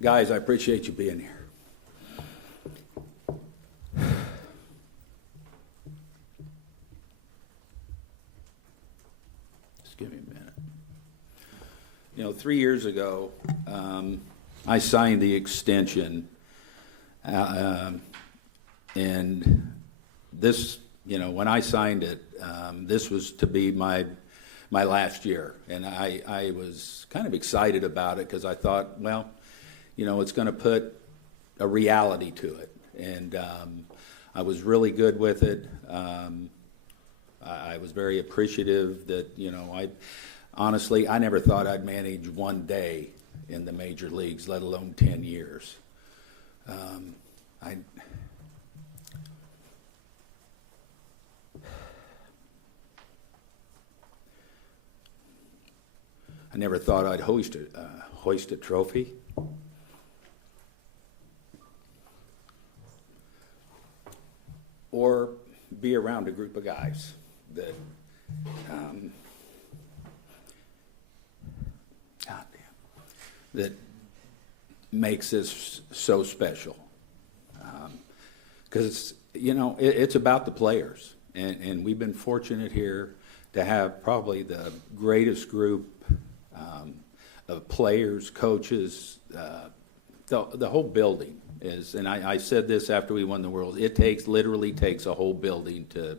Guys, I appreciate you being here. Just give me a minute. 3 years ago, I signed the extension, and this, when I signed it, this was to be my last year, and I was kind of excited about it because I thought, well, it's going to put a reality to it, and I was really good with it. I was very appreciative that, honestly, I never thought I'd manage one day in the major leagues, let alone 10 years. I never thought I'd hoist a trophy. Or be around a group of guys that, that makes this so special. Because, it's about the players. And we've been fortunate here to have probably the greatest group of players, coaches, the whole building is, and I said this after we won the World, it literally takes a whole building to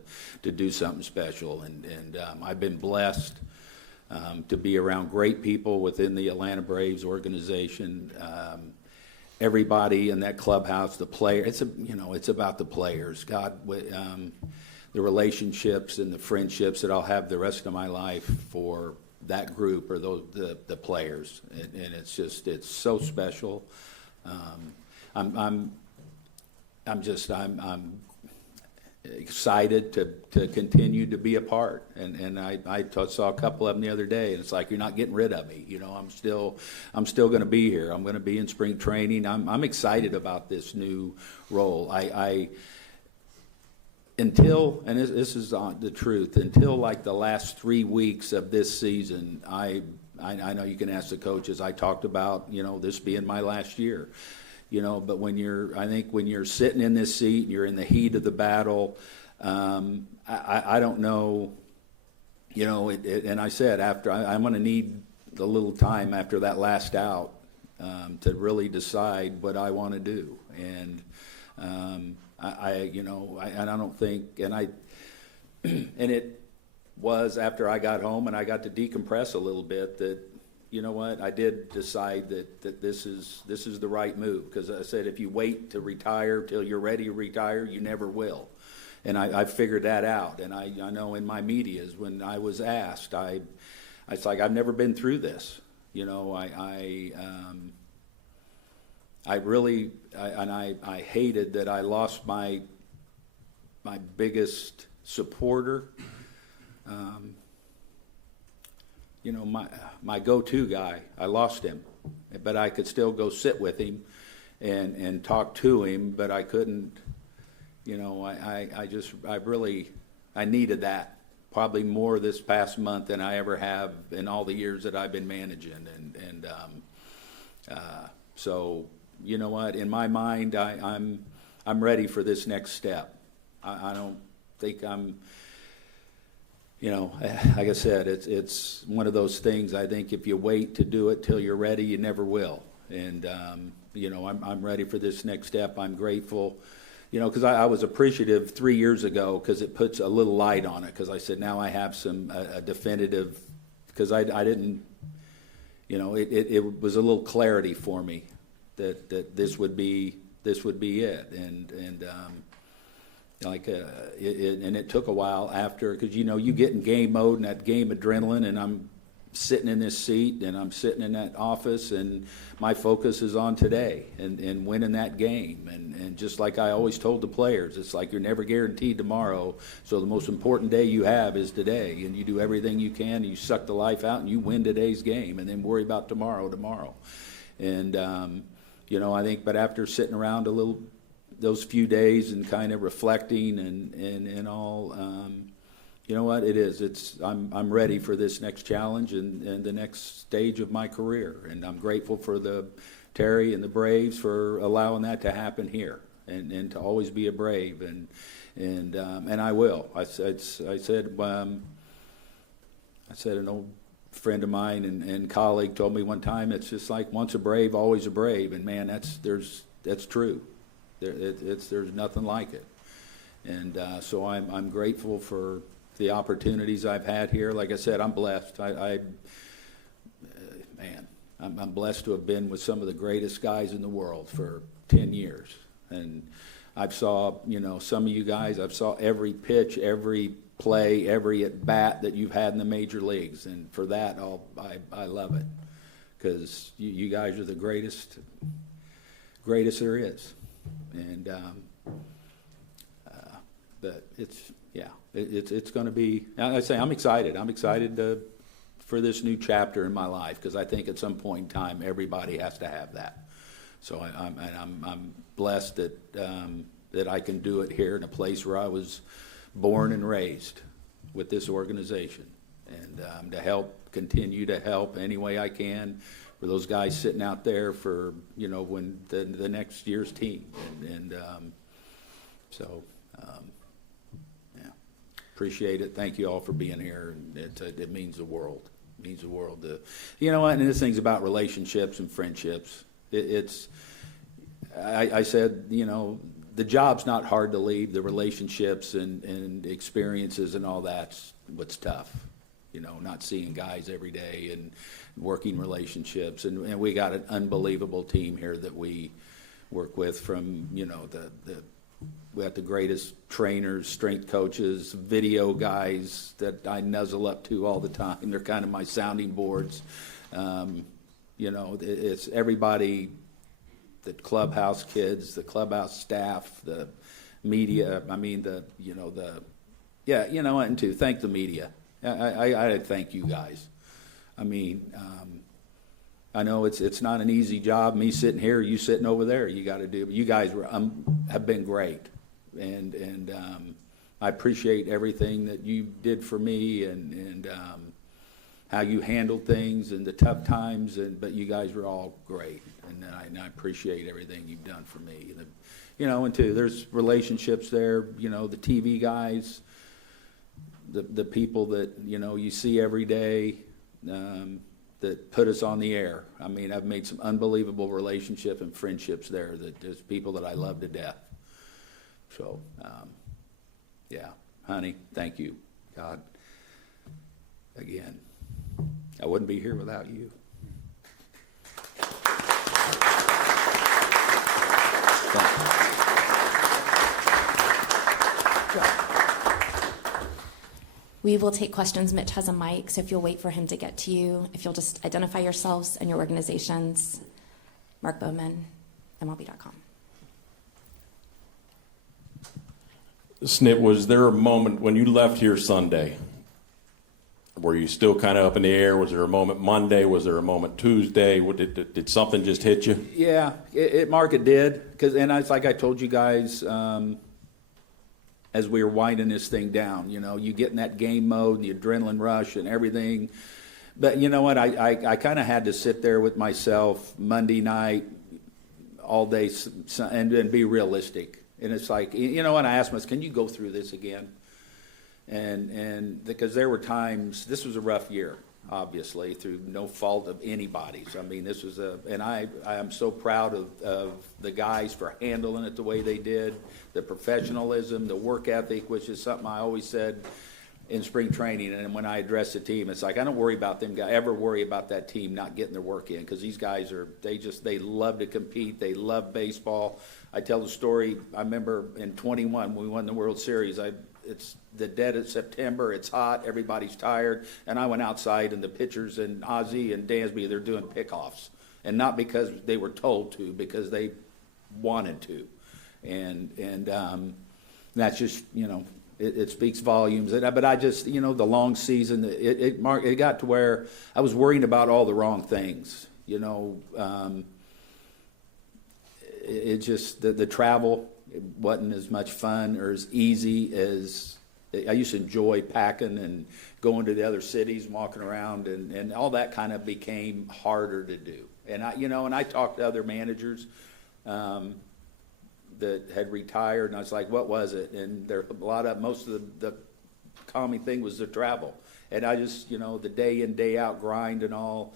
do something special, and I've been blessed to be around great people within the Atlanta Braves organization. Everybody in that clubhouse, the player, it's about the players. God, the relationships and the friendships that I'll have the rest of my life for that group or the players, and it's so special. I'm excited to continue to be a part, and I saw a couple of them the other day, and it's like, you're not getting rid of me. I'm still going to be here. I'm going to be in spring training. I'm excited about this new role. Until, and this is the truth, until like the last 3 weeks of this season, I know you can ask the coaches, I talked about, this being my last year, but when you're sitting in this seat and you're in the heat of the battle, I don't know, and I said, I'm going to need a little time after that last out to really decide what I want to do. And, I don't think, and it was after I got home and I got to decompress a little bit that, I did decide that this is the right move, because I said, if you wait to retire till you're ready to retire, you never will. And I figured that out. And I know in my medias, when I was asked, it's like, I've never been through this. I hated that I lost my biggest supporter, my go-to guy. I lost him, but I could still go sit with him and talk to him, but I couldn't, I needed that probably more this past month than I ever have in all the years that I've been managing. So, you know what? In my mind, I'm ready for this next step. I don't think I'm, like I said, it's one of those things. I think if you wait to do it till you're ready, you never will. And I'm ready for this next step. I'm grateful, because I was appreciative 3 years ago, because it puts a little light on it. Because I said, now I have a definitive, because I didn't, it was a little clarity for me that this would be it, and it took a while after, because you get in game mode and that game adrenaline, and I'm sitting in this seat and I'm sitting in that office, and my focus is on today and winning that game, and just like I always told the players, it's like you're never guaranteed tomorrow, so the most important day you have is today, and you do everything you can, and you suck the life out and you win today's game, and then worry about tomorrow. And I think, but after sitting around a little, those few days and kind of reflecting and all, you know what, I'm ready for this next challenge and the next stage of my career, and I'm grateful for the Terry and the Braves for allowing that to happen here, and to always be a Brave, and I will. I said an old friend of mine and colleague told me one time, it's just like once a Brave, always a Brave, and man, that's true. There's nothing like it, and so I'm grateful for the opportunities I've had here. Like I said, I'm blessed. I'm blessed to have been with some of the greatest guys in the world for 10 years, and I've saw some of you guys. I've saw every pitch, every play, every at bat that you've had in the major leagues, and for that, I love it, because you guys are the greatest there is, and but it's going to be. I say I'm excited. I'm excited for this new chapter in my life, because I think at some point in time everybody has to have that. So I'm blessed that I can do it here in a place where I was born and raised with this organization, and to continue to help any way I can for those guys sitting out there for when the next year's team, and appreciate it. Thank you all for being here. It means the world. It means the world. And this thing's about relationships and friendships. I said, the job's not hard to leave. The relationships and experiences and all that's what's tough. Not seeing guys every day and working relationships. And we got an unbelievable team here that we work with, from, we got the greatest trainers, strength coaches, video guys that I nuzzle up to all the time. They're kind of my sounding boards. It's everybody, the clubhouse kids, the clubhouse staff, the media. And to thank the media. I thank you guys. I know it's not an easy job. Me sitting here, you sitting over there. You got to do. You guys have been great, and I appreciate everything that you did for me, and how you handled things and the tough times. But you guys were all great, and I appreciate everything you've done for me. And too, there's relationships there. The TV guys, the people that you see every day. That put us on the air. I've made some unbelievable relationships and friendships there. That there's people that I love to death. So, honey, thank you, God. Again, I wouldn't be here without you. We will take questions. Mitch has a mic, so if you'll wait for him to get to you, if you'll just identify yourselves and your organizations. Mark Bowman, MLB.com. Snit, was there a moment when you left here Sunday? Were you still kind of up in the air? Was there a moment Monday? Was there a moment Tuesday? Did something just hit you? Yeah, Mark, it did. And it's like I told you guys, as we were winding this thing down, you get in that game mode and the adrenaline rush and everything. But you know what? I kind of had to sit there with myself Monday night, all day, and be realistic. And it's like, what I asked myself, can you go through this again? And because there were times, this was a rough year, obviously, through no fault of anybody's. This was and I am so proud of the guys for handling it the way they did, the professionalism, the work ethic, which is something I always said in spring training. And when I address the team, it's like, I don't worry about them guys, ever worry about that team not getting their work in, because these guys they love to compete. They love baseball. I tell the story, I remember in 21, when we won the World Series, it's the dead of September, it's hot, everybody's tired, and I went outside, and the pitchers and Ozzie and Dansby, they're doing pickoffs, and not because they were told to, because they wanted to, and that's just, it speaks volumes. But I just, the long season, it got to where I was worrying about all the wrong things, it just, the travel, it wasn't as much fun or as easy as I used to enjoy packing and going to the other cities, and walking around, and all that kind of became harder to do. And I talked to other managers that had retired, and I was like, what was it? And most of the common thing was the travel. And I just, the day in, day out grind and all,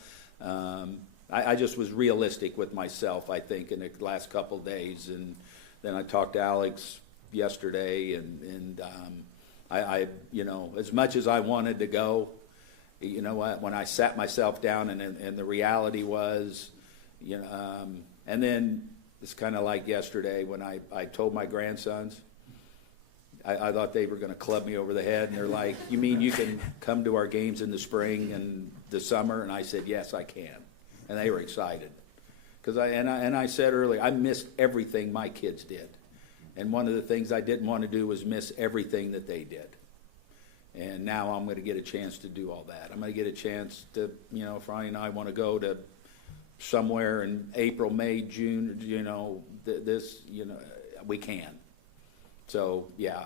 I just was realistic with myself, I think, in the last couple of days. And then I talked to Alex yesterday, and I as much as I wanted to go, when I sat myself down and the reality was, and then it's kind of like yesterday when I told my grandsons, I thought they were going to club me over the head, and they're like, you mean you can come to our games in the spring and the summer? And I said, yes, I can. And they were excited. Because I said earlier, I missed everything my kids did. And one of the things I didn't want to do was miss everything that they did. And now I'm going to get a chance to do all that. I'm going to get a chance to, if Ronnie and I want to go to somewhere in April, May, June, we can. So, yeah,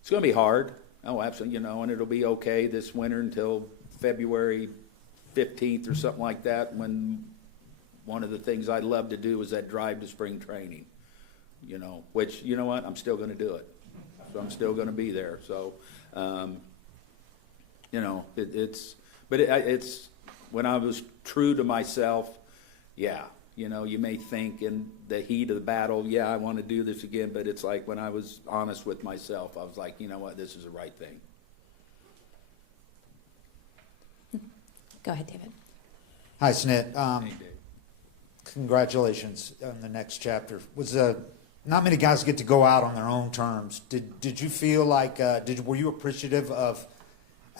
it's going to be hard. Oh, absolutely, and it'll be okay this winter until February 15th or something like that, when one of the things I'd love to do is that drive to spring training, which, you know what, I'm still going to do it. So I'm still going to be there. So, it's when I was true to myself, yeah. You may think in the heat of the battle, yeah, I want to do this again, but it's like when I was honest with myself, I was like, you know what, this is the right thing. Go ahead, David. Hi, Snit. Hey, Dave. Congratulations on the next chapter. Not many guys get to go out on their own terms. Did you feel like were you appreciative of?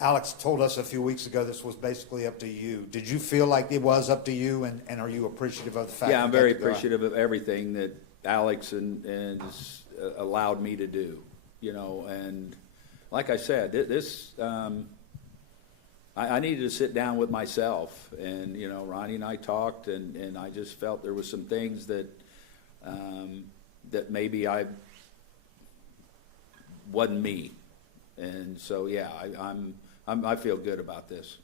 Alex told us a few weeks ago this was basically up to you. Did you feel like it was up to you, and are you appreciative of the fact? Yeah, I'm very appreciative of everything that Alex and allowed me to do. And like I said, this I needed to sit down with myself, and Ronnie and I talked, and I just felt there was some things that that maybe I wasn't me, and so yeah, I feel good about this.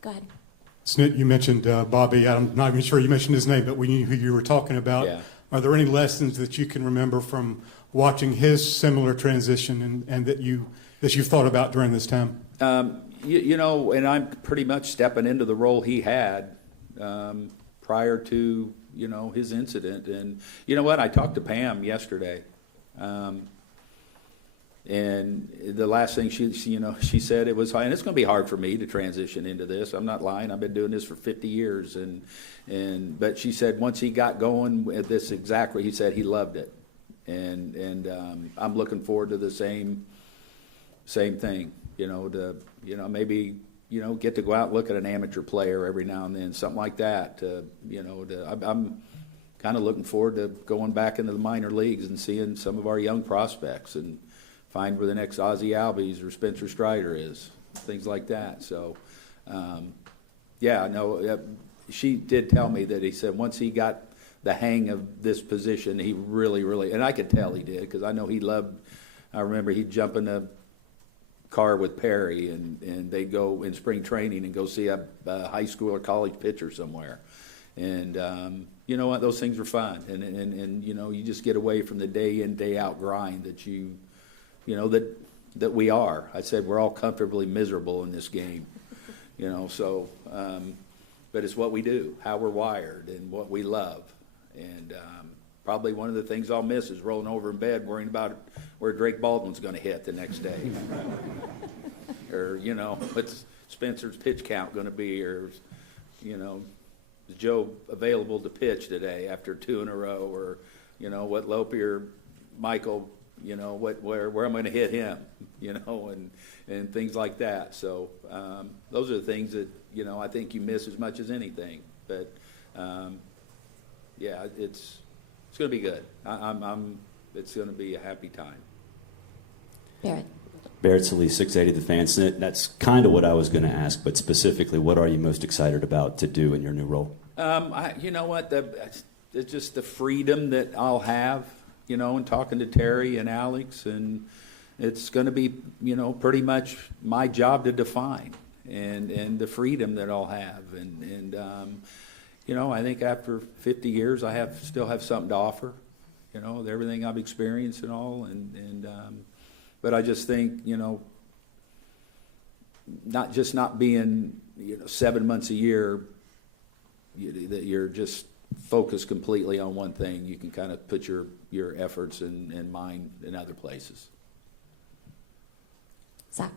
Go ahead. Snit, you mentioned Bobby. I'm not even sure you mentioned his name, but we knew who you were talking about. Yeah. Are there any lessons that you can remember from watching his similar transition and that you've thought about during this time? And I'm pretty much stepping into the role he had prior to, his incident. And you know what? I talked to Pam yesterday. And the last thing she said, it was, and it's going to be hard for me to transition into this. I'm not lying. I've been doing this for 50 years. But she said once he got going with this exactly, he said he loved it. And I'm looking forward to the same thing, maybe, get to go out and look at an amateur player every now and then, something like that. I'm kind of looking forward to going back into the minor leagues and seeing some of our young prospects and find where the next Ozzie Albies or Spencer Strider is, things like that. So, she did tell me that he said once he got the hang of this position, he really, really, and I could tell he did, because I know he loved, I remember he'd jump in the car with Perry and they'd go in spring training and go see a high school or college pitcher somewhere. And you know what, those things are fun. And you just get away from the day in, day out grind that that we are. I said we're all comfortably miserable in this game, so, but it's what we do, how we're wired, and what we love. And probably one of the things I'll miss is rolling over in bed worrying about where Drake Baldwin's going to hit the next day. Or, what's Spencer's pitch count going to be? Or, is Joe available to pitch today after 2 in a row? Or, what Lope or Michael, where I'm going to hit him, and things like that. So those are the things that, I think you miss as much as anything. But, yeah, it's going to be good. It's going to be a happy time. Barrett. Barrett Salee, 680 The Fan. Snit, that's kind of what I was going to ask, but specifically, what are you most excited about to do in your new role? You know what? It's just the freedom that I'll have. and talking to Terry and Alex, and it's going to be, pretty much my job to define and the freedom that I'll have. And I think after 50 years, I still have something to offer, with everything I've experienced and all. But I just think, not being, 7 months a year, that you're just focused completely on one thing. You can kind of put your efforts and mind in other places. Zach.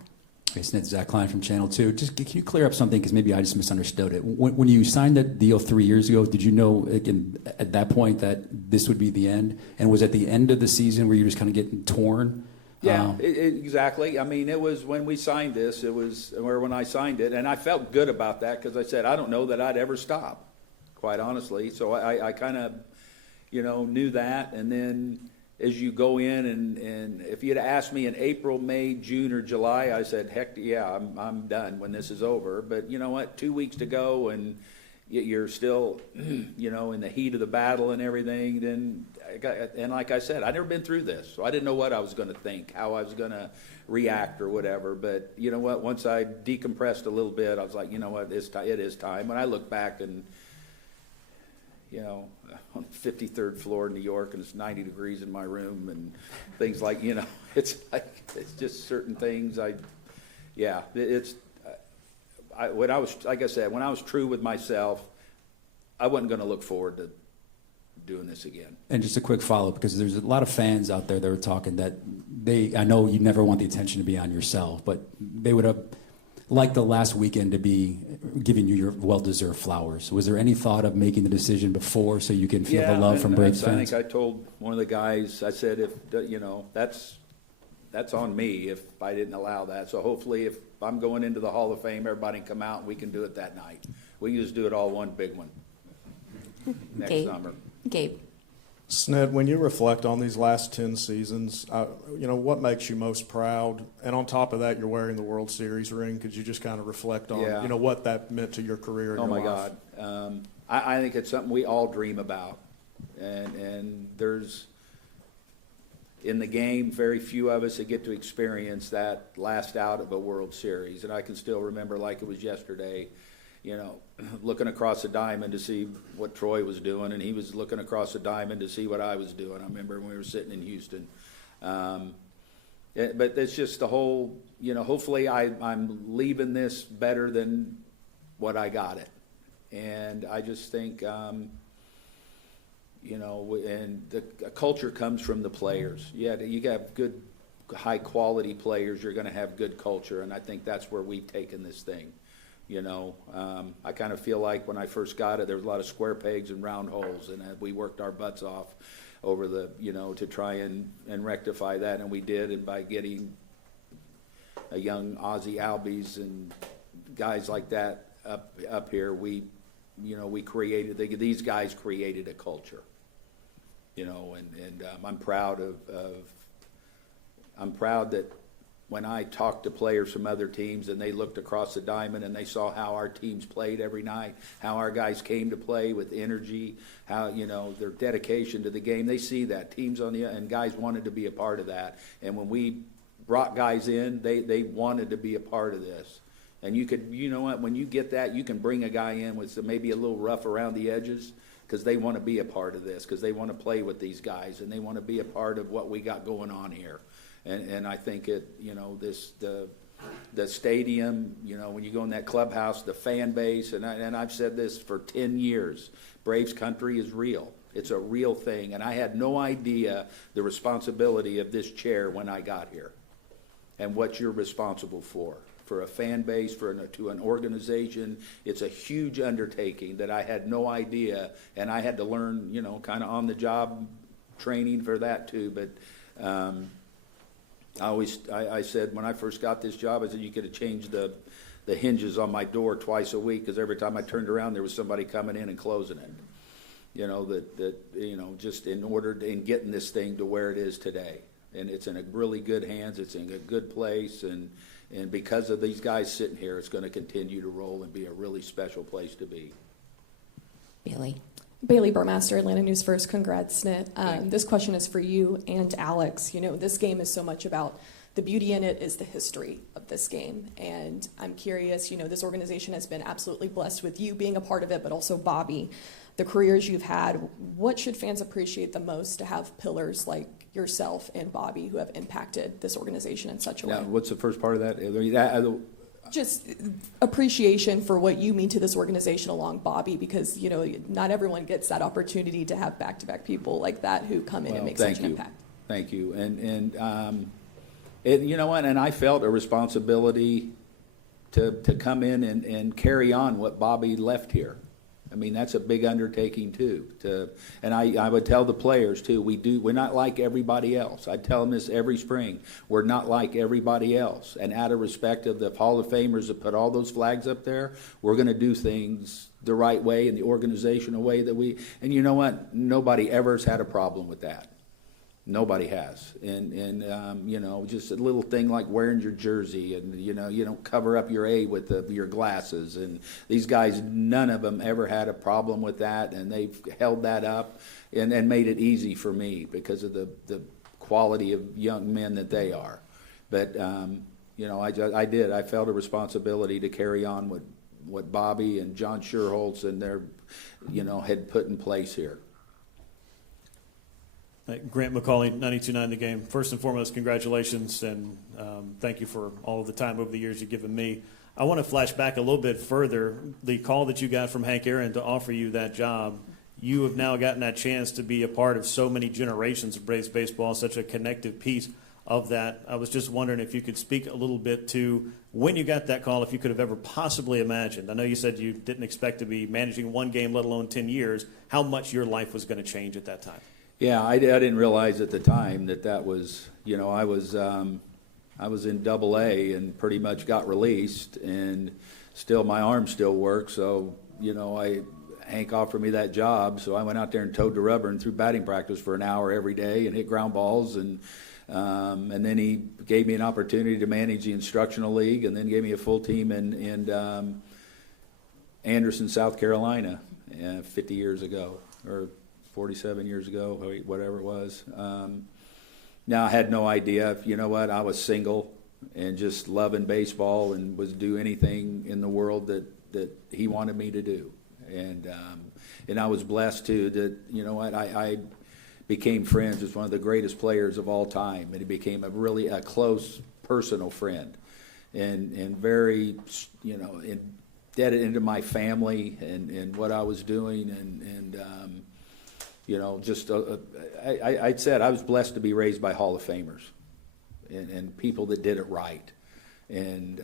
Hey, Snit, Zach Klein from Channel 2. Just can you clear up something, because maybe I just misunderstood it. When you signed that deal 3 years ago, did you know at that point that this would be the end? And was at the end of the season where you were just kind of getting torn? Yeah, exactly. I mean, it was when we signed this, when I signed it, and I felt good about that because I said, I don't know that I'd ever stop, quite honestly. So I kind of, knew that. And then as you go in and if you'd asked me in April, May, June, or July, I said, heck yeah, I'm done when this is over. But you know what, 2 weeks to go and you're still, in the heat of the battle and everything, then, and like I said, I'd never been through this, so I didn't know what I was going to think, how I was going to react or whatever. But you know what, once I decompressed a little bit, I was like, you know what, it is time. When I look back and, on the 53rd floor in New York, and it's 90 degrees in my room and things like, it's just certain things. When I was, like I said, when I was true with myself, I wasn't going to look forward to doing this again. And just a quick follow-up, because there's a lot of fans out there that were talking that I know you never want the attention to be on yourself, but they would have liked the last weekend to be giving you your well-deserved flowers. Was there any thought of making the decision before so you can feel the love from Braves fans? I think I told one of the guys, I said, if that's on me if I didn't allow that. So hopefully if I'm going into the Hall of Fame, everybody can come out and we can do it that night. We can just do it all one big one next summer. Gabe. Sned, when you reflect on these last 10 seasons, what makes you most proud? And on top of that, you're wearing the World Series ring. Could you just kind of reflect on, what that meant to your career and your life? God. I think it's something we all dream about. And there's, in the game, very few of us that get to experience that last out of a World Series. And I can still remember like it was yesterday, looking across the diamond to see what Troy was doing, and he was looking across the diamond to see what I was doing. I remember when we were sitting in Houston. But it's just the whole, hopefully I'm leaving this better than what I got it. And I just think, and the culture comes from the players. Yeah, you got good, high-quality players, you're going to have good culture, and I think that's where we've taken this thing. I kind of feel like when I first got it, there was a lot of square pegs and round holes, and we worked our butts off over the, to try and rectify that, and we did, and by getting a young Ozzie Albies and guys like that up here, we created, these guys created a culture, and I'm proud I'm proud that when I talked to players from other teams and they looked across the diamond and they saw how our teams played every night, how our guys came to play with energy, how, their dedication to the game, they see that. Teams and guys wanted to be a part of that. And when we brought guys in, they wanted to be a part of this. And you could, when you get that, you can bring a guy in with maybe a little rough around the edges because they want to be a part of this, because they want to play with these guys and they want to be a part of what we got going on here. And I think the stadium, when you go in that clubhouse, the fan base, and I've said this for 10 years, Braves country is real. It's a real thing. And I had no idea the responsibility of this chair when I got here and what you're responsible for a fan base, to an organization. It's a huge undertaking that I had no idea, and I had to learn, kind of on the job training for that too. But I said when I first got this job, I said you could have changed the hinges on my door twice a week, because every time I turned around there was somebody coming in and closing it. Just in getting this thing to where it is today. And it's in a really good hands. It's in a good place, and because of these guys sitting here, it's going to continue to roll and be a really special place to be. Billy. Bailey Burmaster, Atlanta News First. Congrats, Snit. This question is for you and Alex. You know, this game is so much about the beauty in it is the history of this game. And I'm curious, you know, this organization has been absolutely blessed with you being a part of it, but also Bobby, the careers you've had. What should fans appreciate the most to have pillars like yourself and Bobby who have impacted this organization in such a way? Now, what's the first part of that? Just appreciation for what you mean to this organization along Bobby, because, you know, not everyone gets that opportunity to have back-to-back people like that who come in and make such an impact. Thank you. And you know what? And I felt a responsibility to come in and carry on what Bobby left here. I mean, that's a big undertaking too. And I would tell the players too. We're not like everybody else. I tell them this every spring. We're not like everybody else. And out of respect of the Hall of Famers that put all those flags up there, we're going to do things the right way in the organizational way that we. And you know what? Nobody ever has had a problem with that. Nobody has. And you know, just a little thing like wearing your jersey, and you know, you don't cover up your A with your glasses. And these guys, none of them ever had a problem with that, and they've held that up and made it easy for me because of the quality of young men that they are. But you know, I felt a responsibility to carry on what Bobby and John Schuerholz and their, you know, had put in place here. Grant McCauley, 92.9 The Game. First and foremost, congratulations, and thank you for all of the time over the years you've given me. I want to flash back a little bit further. The call that you got from Hank Aaron to offer you that job, you have now gotten that chance to be a part of so many generations of Braves baseball, such a connective piece of that. I was just wondering if you could speak a little bit to when you got that call, if you could have ever possibly imagined. I know you said you didn't expect to be managing one game, let alone 10 years, how much your life was going to change at that time. Yeah, I didn't realize at the time that was, you know, I was in Double-A and pretty much got released, and still my arm still works. So, you know, Hank offered me that job, so I went out there and towed the rubber and threw batting practice for an hour every day and hit ground balls, and then he gave me an opportunity to manage the instructional league, and then gave me a full team in Anderson, South Carolina, 50 years ago, or 47 years ago, whatever it was. Now, I had no idea. You know what? I was single and just loving baseball and was do anything in the world that he wanted me to do. And I was blessed, too, that, you know what, I became friends with one of the greatest players of all time. And he became a close, personal friend. And very, you know, indebted into my family and what I was doing. And you know, just I said I was blessed to be raised by Hall of Famers and people that did it right, and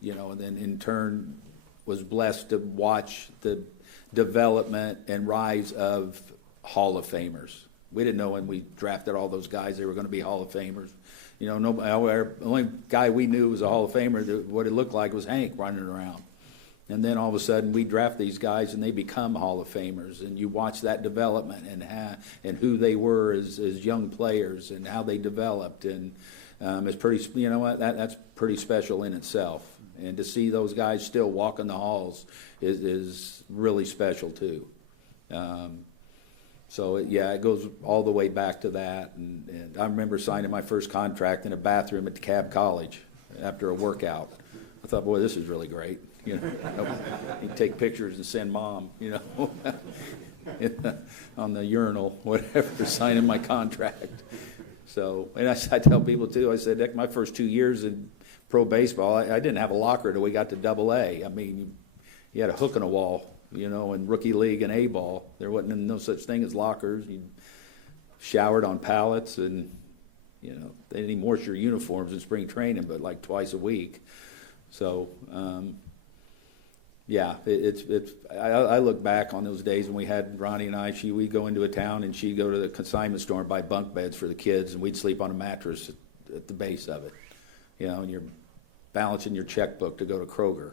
you know, and then in turn was blessed to watch the development and rise of Hall of Famers. We didn't know when we drafted all those guys they were going to be Hall of Famers. You know, the only guy we knew was a Hall of Famer. What it looked like was Hank running around. And then all of a sudden we draft these guys and they become Hall of Famers, and you watch that development and who they were as young players and how they developed, and it's pretty, you know what, that's pretty special in itself. And to see those guys still walking the halls is really special too. So it goes all the way back to that. And I remember signing my first contract in a bathroom at DeKalb College after a workout. I thought, boy, this is really great. You know, you take pictures and send mom, you know, on the urinal, whatever, signing my contract. So, and I tell people too, I said, heck, my first 2 years in pro baseball, I didn't have a locker till we got to Double-A. I mean, you had a hook in a wall, you know, in rookie league and A-ball. There wasn't no such thing as lockers. You showered on pallets, and, you know, they didn't even wash your uniforms in spring training, but like twice a week. So, yeah, I look back on those days when we had Ronnie and we'd go into a town and she'd go to the consignment store and buy bunk beds for the kids, and we'd sleep on a mattress at the base of it, you know, and you're balancing your checkbook to go to Kroger.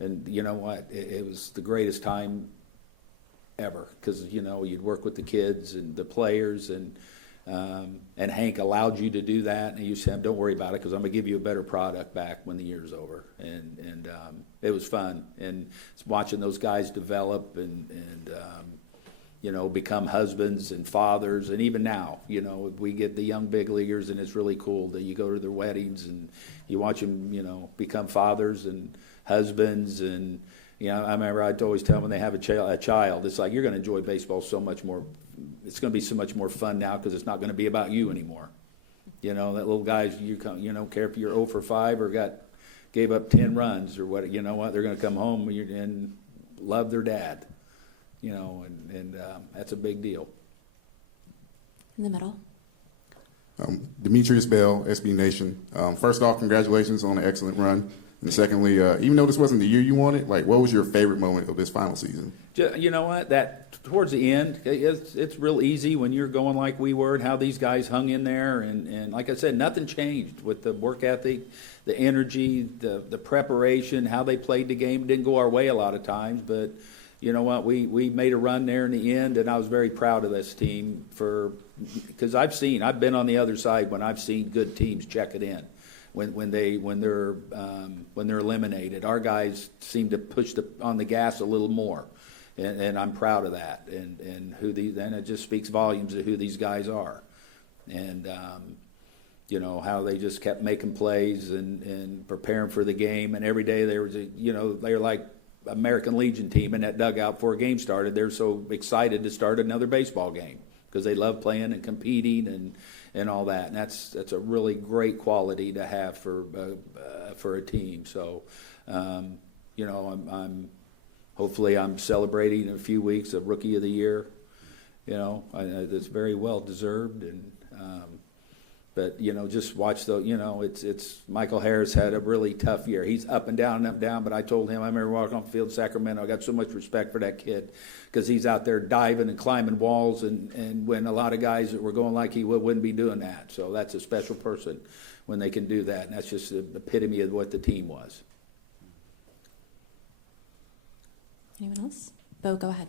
And you know what, it was the greatest time ever, because, you know, you'd work with the kids and the players, and And Hank allowed you to do that, and you said, "Don't worry about it, because I'm going to give you a better product back when the year's over." And it was fun, and watching those guys develop and become husbands and fathers, and even now, we get the young big leaguers, and it's really cool that you go to their weddings and you watch them, become fathers and husbands, and I remember I'd always tell them when they have a child, it's like, you're going to enjoy baseball so much more. It's going to be so much more fun now because it's not going to be about you anymore. That little guys, you don't care if you're 0 for 5 or gave up 10 runs or what. You know what? They're going to come home and love their dad. And that's a big deal. In the middle. Demetrius Bell, SB Nation. First off, congratulations on an excellent run. And secondly, even though this wasn't the year you wanted, what was your favorite moment of this final season? You know what? That towards the end, it's real easy when you're going like we were, and how these guys hung in there. And like I said, nothing changed with the work ethic, the energy, the preparation, how they played the game. It didn't go our way a lot of times, but you know what? We made a run there in the end, and I was very proud of this team because I've been on the other side when I've seen good teams check it in. When they're eliminated, our guys seem to push on the gas a little more, and I'm proud of that. And it just speaks volumes of who these guys are, and how they just kept making plays and preparing for the game. And every day they were like American Legion team in that dugout before a game started. They're so excited to start another baseball game because they love playing and competing and all that, and that's a really great quality to have for a team. So, hopefully I'm celebrating in a few weeks a Rookie of the Year. That's very well deserved, and but just watch it's Michael Harris had a really tough year. He's up and down and up and down. But I told him, I remember walking off the field in Sacramento, I got so much respect for that kid because he's out there diving and climbing walls, and when a lot of guys that were going like he wouldn't be doing that. So that's a special person when they can do that, and that's just the epitome of what the team was. Anyone else? Bo, go ahead.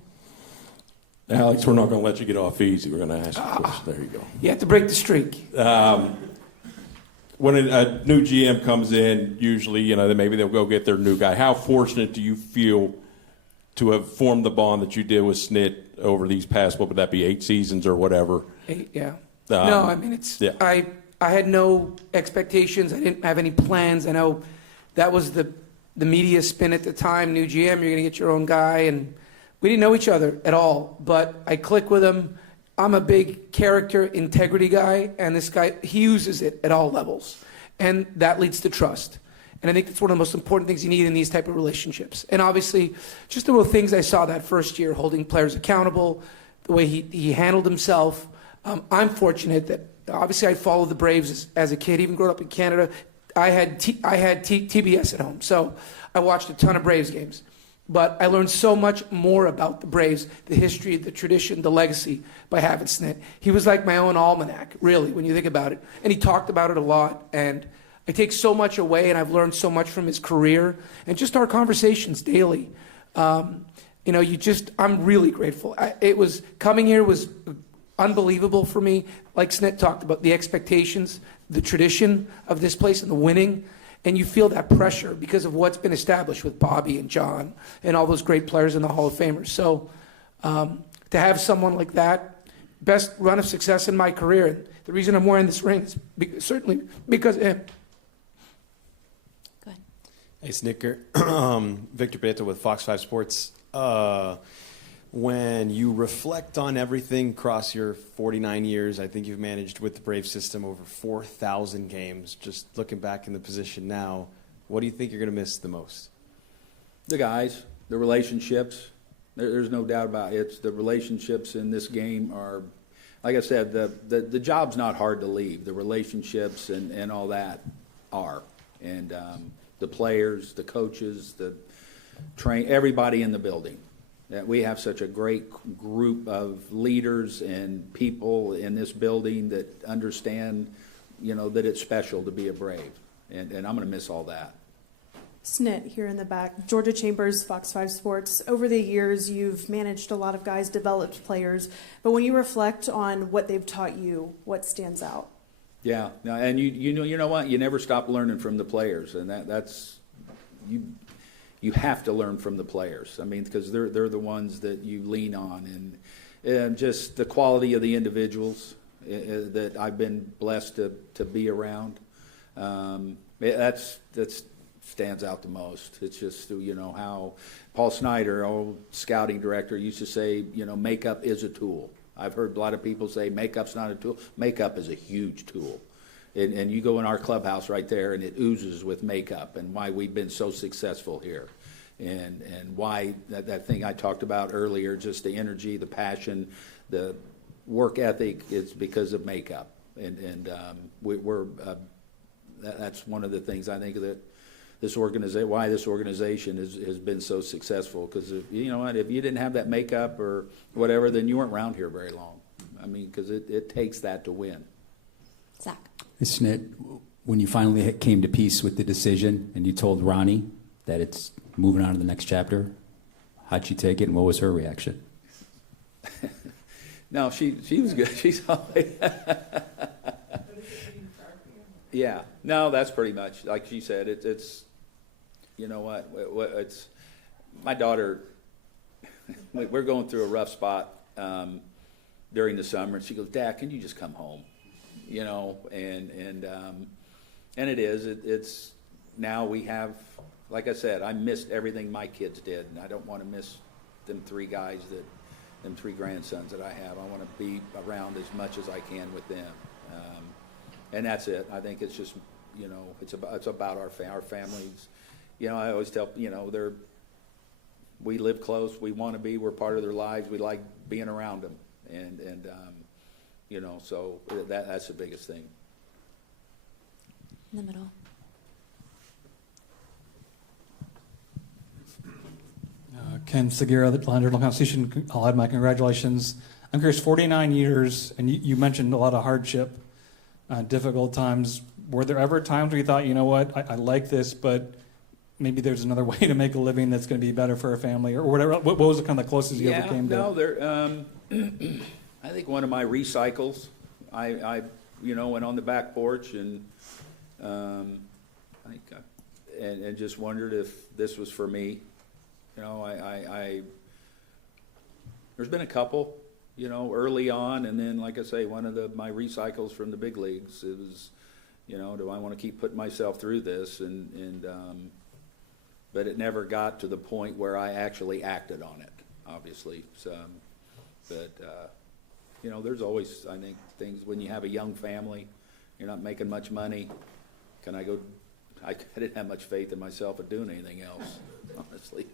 Alex, we're not going to let you get off easy. We're going to ask you a question. There you go. You have to break the streak. When a new GM comes in, usually, maybe they'll go get their new guy. How fortunate do you feel to have formed the bond that you did with Snit over these past, what would that be, 8 seasons or whatever? 8, yeah. No, I mean, Yeah. I had no expectations. I didn't have any plans. I know that was the media spin at the time. New GM, you're going to get your own guy, and we didn't know each other at all, but I click with him. I'm a big character integrity guy, and this guy, he uses it at all levels, and that leads to trust. And I think that's one of the most important things you need in these type of relationships. And obviously, just the little things I saw that first year, holding players accountable, the way he handled himself. I'm fortunate that obviously I followed the Braves as a kid, even growing up in Canada. I had TBS at home, so I watched a ton of Braves games. But I learned so much more about the Braves, the history, the tradition, the legacy by having Snit. He was like my own almanac, really, when you think about it. And he talked about it a lot. And I take so much away, and I've learned so much from his career and just our conversations daily. I'm really grateful. Coming here was unbelievable for me. Like Snit talked about, the expectations, the tradition of this place and the winning. And you feel that pressure because of what's been established with Bobby and John and all those great players in the Hall of Famers. So to have someone like that, best run of success in my career. And the reason I'm wearing this ring is certainly because of him. Go ahead. Hey, Snitker. Victor Prieto with Fox 5 Sports. When you reflect on everything across your 49 years, I think you've managed with the Brave system over 4,000 games. Just looking back in the position now, what do you think you're going to miss the most? The guys, the relationships. There's no doubt about it. It's the relationships in this game are, like I said, the job's not hard to leave. The relationships and all that are. And the players, the coaches, everybody in the building. That we have such a great group of leaders and people in this building that understand, that it's special to be a Brave. And I'm going to miss all that. Snit here in the back. Georgia Chambers, Fox 5 Sports. Over the years, you've managed a lot of guys, developed players, but when you reflect on what they've taught you, what stands out? Yeah, no, and you know what? You never stop learning from the players, and that's you have to learn from the players. I mean, because they're the ones that you lean on, and just the quality of the individuals that I've been blessed to be around. That's stands out the most. It's just, how Paul Snyder, old scouting director, used to say, makeup is a tool. I've heard a lot of people say makeup's not a tool. Makeup is a huge tool. And you go in our clubhouse right there, and it oozes with makeup, and why we've been so successful here. And why that thing I talked about earlier, just the energy, the passion, the work ethic, is because of makeup. And that's one of the things I think that why this organization has been so successful. Because if you didn't have that makeup or whatever, then you weren't around here very long. I mean, because it takes that to win. Zach. Hey, Snit, when you finally came to peace with the decision and you told Ronnie that it's moving on to the next chapter, how'd she take it, and what was her reaction? No, she was good. She's always yeah. No, that's pretty much like she said. It's you know what? It's my daughter. We're going through a rough spot during the summer, and she goes, "Dad, can you just come home?" And it is. It's now we have. Like I said, I missed everything my kids did, and I don't want to miss them three grandsons that I have. I want to be around as much as I can with them, and that's it. I think it's just, it's about our families. I always tell, we live close. We want to be. We're part of their lives. We like being around them, and so that's the biggest thing. In the middle. Ken Segura, the Atlanta Journal-Constitution. I'll add my congratulations. I'm curious, 49 years, and you mentioned a lot of hardship, difficult times. Were there ever times where you thought, you know what, I like this, but maybe there's another way to make a living that's going to be better for a family, or whatever? What was the kind of the closest you ever came to? I think one of my recycles, I went on the back porch and and just wondered if this was for me. There's been a couple, early on, and then, like I say, one of my recycles from the big leagues is, do I want to keep putting myself through this? But it never got to the point where I actually acted on it, obviously. So, there's always, I think, things when you have a young family, you're not making much money. I didn't have much faith in myself at doing anything else, honestly.